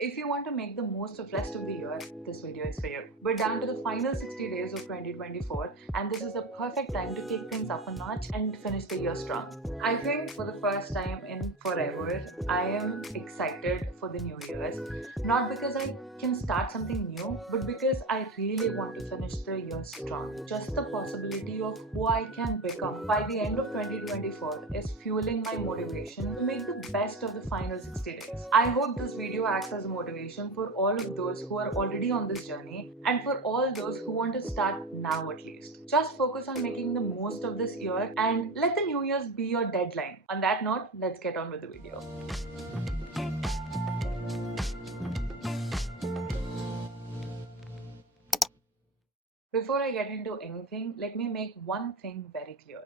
If you want to make the most of rest of the year, this video is for you. We're down to the final 60 days of 2024 and this is the perfect time to kick things up a notch and finish the year strong. I think for the first time in forever, I am excited for the New Year's. Not because I can start something new, but because I really want to finish the year strong. Just the possibility of who I can become by the end of 2024 is fueling my motivation to make the best of the final 60 days. I hope this video acts as a motivation for all of those who are already on this journey and for all those who want to start now at least. Just focus on making the most of this year and let the New Year's be your deadline. On that note, let's get on with the video. Before I get into anything, let me make one thing very clear.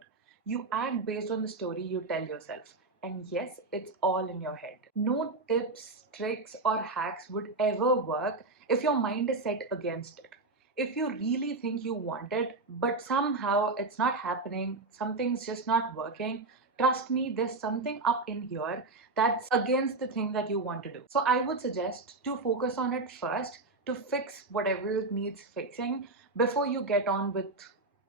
You act based on the story you tell yourself. And yes, it's all in your head. No tips, tricks, or hacks would ever work if your mind is set against it. If you really think you want it, but somehow it's not happening, something's just not working, trust me, there's something up in here that's against the thing that you want to do. So I would suggest to focus on it first to fix whatever needs fixing before you get on with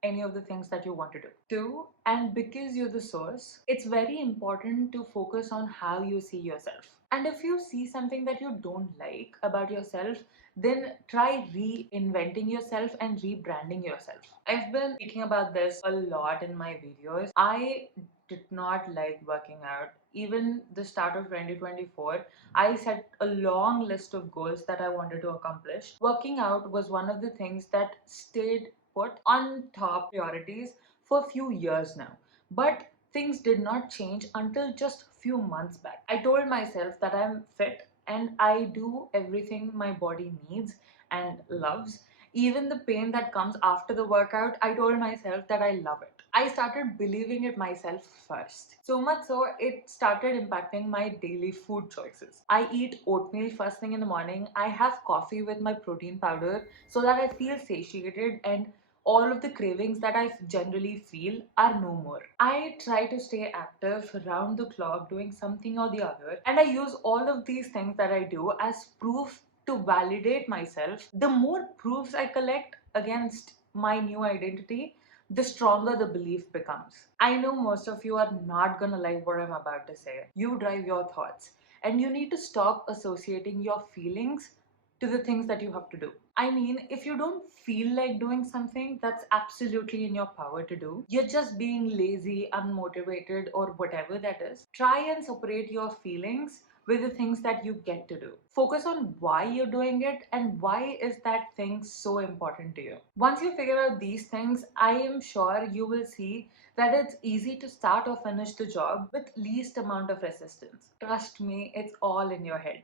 any of the things that you want to do. Two, and because you're the source, it's very important to focus on how you see yourself. And if you see something that you don't like about yourself, then try reinventing yourself and rebranding yourself. I've been speaking about this a lot in my videos. I did not like working out. Even the start of 2024, I set a long list of goals that I wanted to accomplish. Working out was one of the things that stayed put on top priorities for a few years now. But things did not change until just a few months back. I told myself that I'm fit and I do everything my body needs and loves. Even the pain that comes after the workout, I told myself that I love it. I started believing it myself first. So much so, it started impacting my daily food choices. I eat oatmeal first thing in the morning. I have coffee with my protein powder so that I feel satiated and all of the cravings that I generally feel are no more. I try to stay active around the clock doing something or the other, and I use all of these things that I do as proof to validate myself. The more proofs I collect against my new identity, the stronger the belief becomes. I know most of you are not gonna like what I'm about to say. You drive your thoughts, and you need to stop associating your feelings to the things that you have to do. I mean, if you don't feel like doing something that's absolutely in your power to do, you're just being lazy, unmotivated, or whatever that is, try and separate your feelings with the things that you get to do. Focus on why you're doing it and why is that thing so important to you. Once you figure out these things, I am sure you will see that it's easy to start or finish the job with least amount of resistance. Trust me, it's all in your head.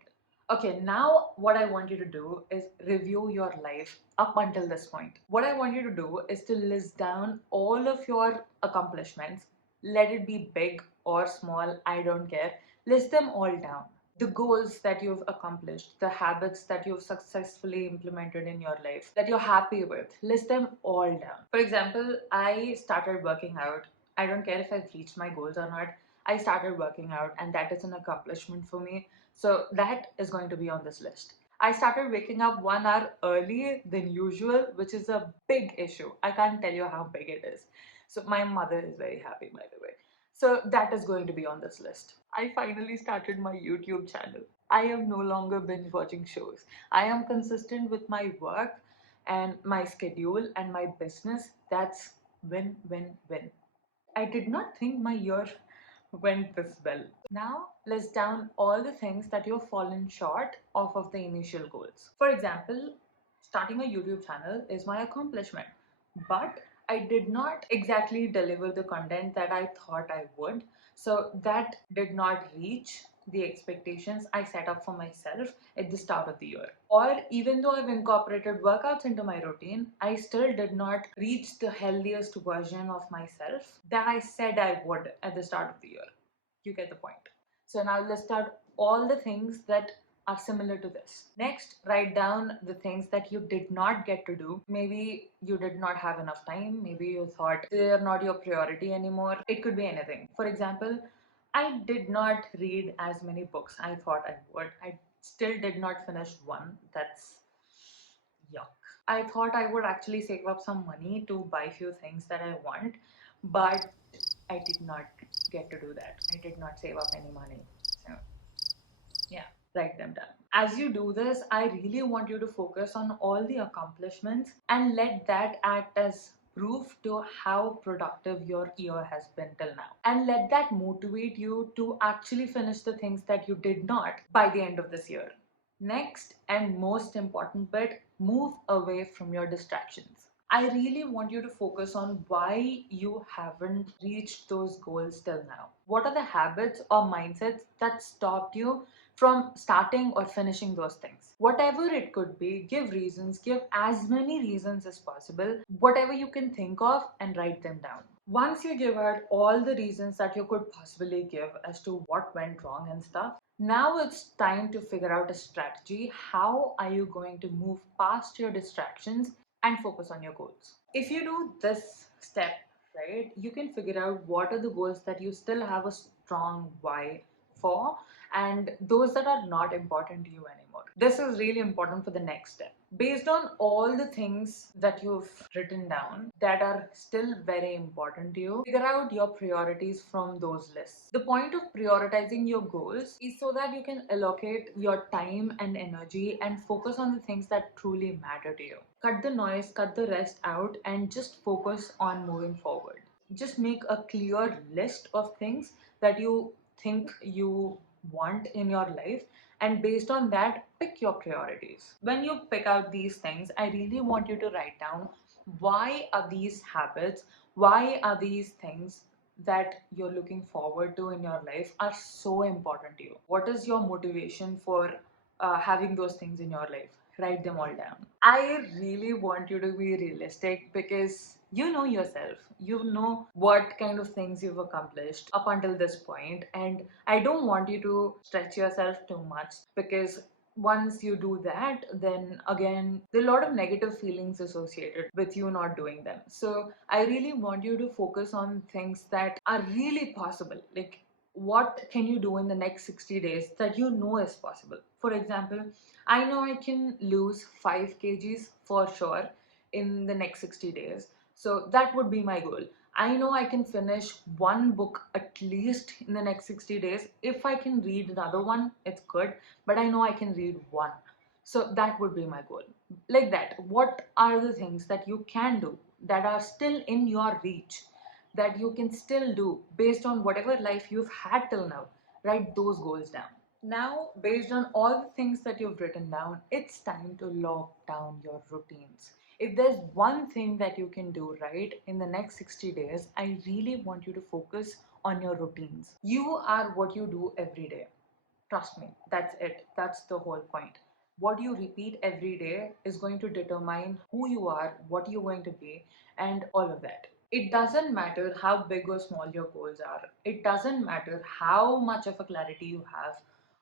Okay, now what I want you to do is review your life up until this point. What I want you to do is to list down all of your accomplishments. Let it be big or small, I don't care. List them all down. The goals that you've accomplished, the habits that you've successfully implemented in your life that you're happy with, list them all down. For example, I started working out. I don't care if I've reached my goals or not. I started working out, and that is an accomplishment for me. So that is going to be on this list. I started waking up 1 hour early than usual, which is a big issue. I can't tell you how big it is. So my mother is very happy, by the way. So that is going to be on this list. I finally started my YouTube channel. I am no longer binge watching shows. I am consistent with my work and my schedule and my business. That's win, win, win. I did not think my year went this well. Now, list down all the things that you've fallen short of the initial goals. For example, starting a YouTube channel is my accomplishment, but I did not exactly deliver the content that I thought I would. So that did not reach the expectations I set up for myself at the start of the year. Or even though I've incorporated workouts into my routine, I still did not reach the healthiest version of myself that I said I would at the start of the year. You get the point. So now list out all the things that are similar to this. Next, write down the things that you did not get to do. Maybe you did not have enough time. Maybe you thought they are not your priority anymore. It could be anything. For example, I did not read as many books I thought I would. I Still did not finish one. That's yuck. I thought I would actually save up some money to buy few things that I want, but I did not get to do that. I did not save up any money. So, yeah, write them down. As you do this, I really want you to focus on all the accomplishments and let that act as proof to how productive your year has been till now. And let that motivate you to actually finish the things that you did not by the end of this year. Next and most important bit, move away from your distractions. I really want you to focus on why you haven't reached those goals till now. What are the habits or mindsets that stopped you from starting or finishing those things? Whatever it could be, give reasons, give as many reasons as possible, whatever you can think of, and write them down. Once you give out all the reasons that you could possibly give as to what went wrong and stuff, now it's time to figure out a strategy. How are you going to move past your distractions and focus on your goals? If you do this step, right, you can figure out what are the goals that you still have a strong why for, and those that are not important to you anymore. This is really important for the next step. Based on all the things that you've written down that are still very important to you, figure out your priorities from those lists. The point of prioritizing your goals is so that you can allocate your time and energy and focus on the things that truly matter to you. Cut the noise, cut the rest out, and just focus on moving forward. Just make a clear list of things that you think you want in your life, and based on that, pick your priorities. When you pick out these things, I really want you to write down, why are these habits, why are these things that you're looking forward to in your life are so important to you? What is your motivation for having those things in your life? Write them all down. I really want you to be realistic, because you know yourself, you know what kind of things you've accomplished up until this point, and I don't want you to stretch yourself too much, because once you do that, then again, there are a lot of negative feelings associated with you not doing them. So I really want you to focus on things that are really possible. Like, what can you do in the next 60 days that you know is possible? For example, I know I can lose 5 kgs for sure in the next 60 days. So that would be my goal. I know I can finish one book at least in the next 60 days. If I can read another one, it's good, but I know I can read one. So that would be my goal. Like that, what are the things that you can do that are still in your reach, that you can still do based on whatever life you've had till now? Write those goals down. Now, based on all the things that you've written down, it's time to lock down your routines. If there's one thing that you can do right in the next 60 days, I really want you to focus on your routines. You are what you do every day. Trust me, that's it. That's the whole point. What you repeat every day is going to determine who you are, what you're going to be, and all of that. It doesn't matter how big or small your goals are. It doesn't matter how much of a clarity you have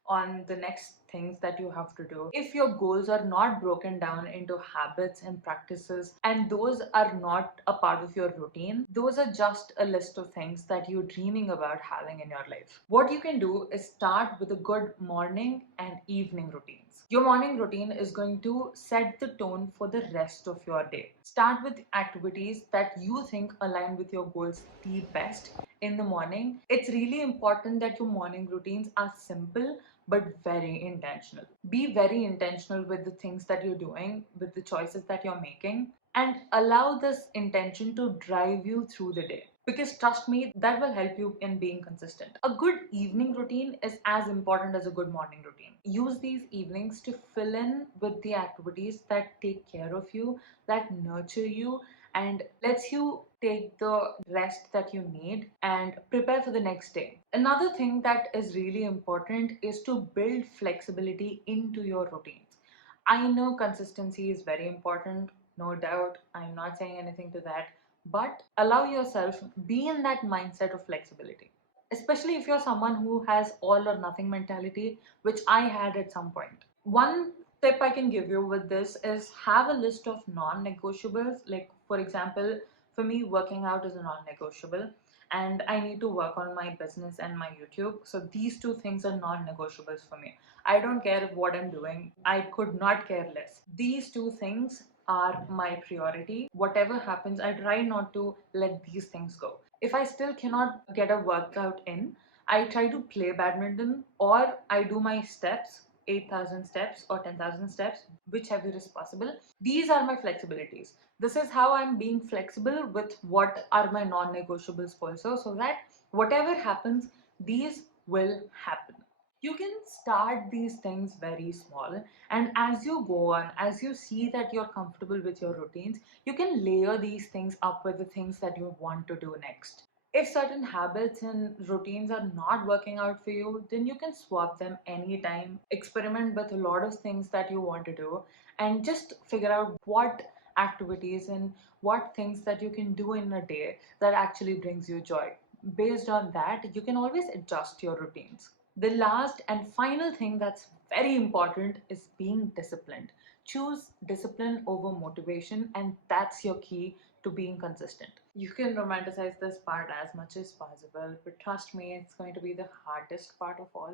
on the next things that you have to do. If your goals are not broken down into habits and practices, and those are not a part of your routine, those are just a list of things that you're dreaming about having in your life. What you can do is start with a good morning and evening routines. Your morning routine is going to set the tone for the rest of your day. Start with activities that you think align with your goals the best in the morning. It's really important that your morning routines are simple but very intentional. Be very intentional with the things that you're doing, with the choices that you're making, and allow this intention to drive you through the day. Because trust me, that will help you in being consistent. A good evening routine is as important as a good morning routine. Use these evenings to fill in with the activities that take care of you, that nurture you, and lets you take the rest that you need and prepare for the next day. Another thing that is really important is to build flexibility into your routines. I know consistency is very important, no doubt. I'm not saying anything to that, but allow yourself, be in that mindset of flexibility. Especially if you're someone who has all or nothing mentality, which I had at some point. One tip I can give you with this is have a list of non-negotiables. Like, for example, for me, working out is a non-negotiable, and I need to work on my business and my YouTube. So these two things are non-negotiables for me. I don't care what I'm doing. I could not care less. These two things are my priority. Whatever happens, I try not to let these things go. If I still cannot get a workout in, I try to play badminton or I do my steps, 8,000 steps or 10,000 steps, whichever is possible. These are my flexibilities. This is how I'm being flexible with what are my non-negotiables also, so that whatever happens, these will happen. You can start these things very small, and as you go on, as you see that you're comfortable with your routines, you can layer these things up with the things that you want to do next. If certain habits and routines are not working out for you, then you can swap them anytime. Experiment with a lot of things that you want to do and just figure out what activities and what things that you can do in a day that actually brings you joy. Based on that, you can always adjust your routines. The last and final thing that's very important is being disciplined. Choose discipline over motivation, and that's your key to being consistent. You can romanticize this part as much as possible, but trust me, it's going to be the hardest part of all,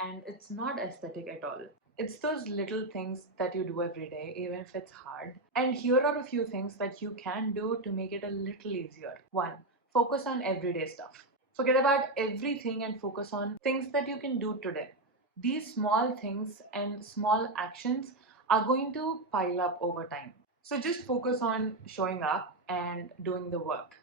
and it's not aesthetic at all. It's those little things that you do every day, even if it's hard. And here are a few things that you can do to make it a little easier. One, focus on everyday stuff. Forget about everything and focus on things that you can do today. These small things and small actions are going to pile up over time. So just focus on showing up and doing the work,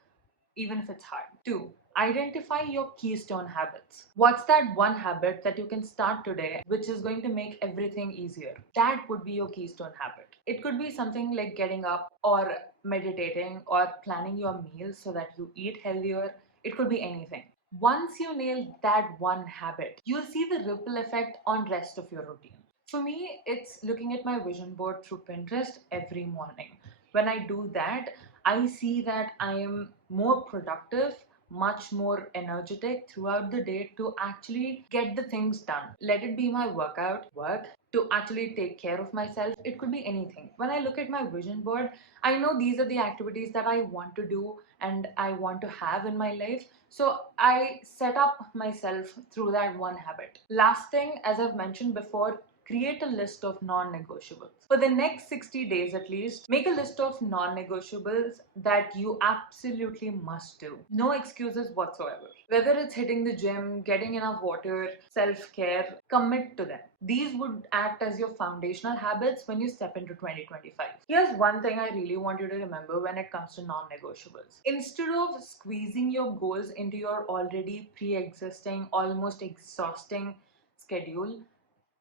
even if it's hard. Two, identify your keystone habits. What's that one habit that you can start today which is going to make everything easier? That would be your keystone habit. It could be something like getting up or meditating or planning your meals so that you eat healthier. It could be anything. Once you nail that one habit, you'll see the ripple effect on rest of your routine. For me, it's looking at my vision board through Pinterest every morning. When I do that, I see that I am more productive, much more energetic throughout the day to actually get the things done. Let it be my workout, work, to actually take care of myself. It could be anything. When I look at my vision board, I know these are the activities that I want to do and I want to have in my life. So I set up myself through that one habit. Last thing, as I've mentioned before, create a list of non-negotiables. For the next 60 days at least, make a list of non-negotiables that you absolutely must do. No excuses whatsoever. Whether it's hitting the gym, getting enough water, self-care, commit to them. These would act as your foundational habits when you step into 2025. Here's one thing I really want you to remember when it comes to non-negotiables. Instead of squeezing your goals into your already pre-existing, almost exhausting schedule,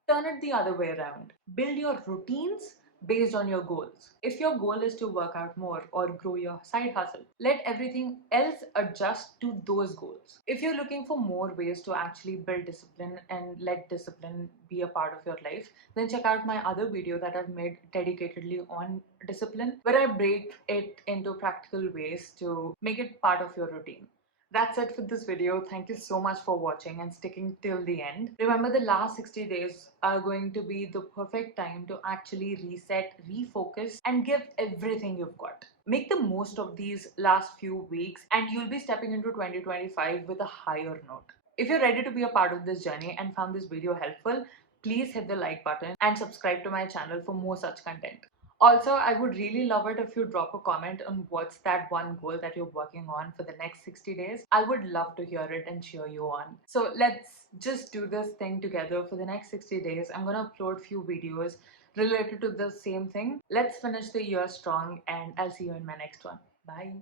turn it the other way around. Build your routines based on your goals. If your goal is to work out more or grow your side hustle, let everything else adjust to those goals. If you're looking for more ways to actually build discipline and let discipline be a part of your life, then check out my other video that I've made dedicatedly on discipline, where I break it into practical ways to make it part of your routine. That's it for this video. Thank you so much for watching and sticking till the end. Remember, the last 60 days are going to be the perfect time to actually reset, refocus, and give everything you've got. Make the most of these last few weeks, and you'll be stepping into 2025 with a higher note. If you're ready to be a part of this journey and found this video helpful, please hit the like button and subscribe to my channel for more such content. Also, I would really love it if you drop a comment on what's that one goal that you're working on for the next 60 days. I would love to hear it and cheer you on. So let's just do this thing together for the next 60 days. I'm going to upload few videos related to the same thing. Let's finish the year strong, and I'll see you in my next one. Bye.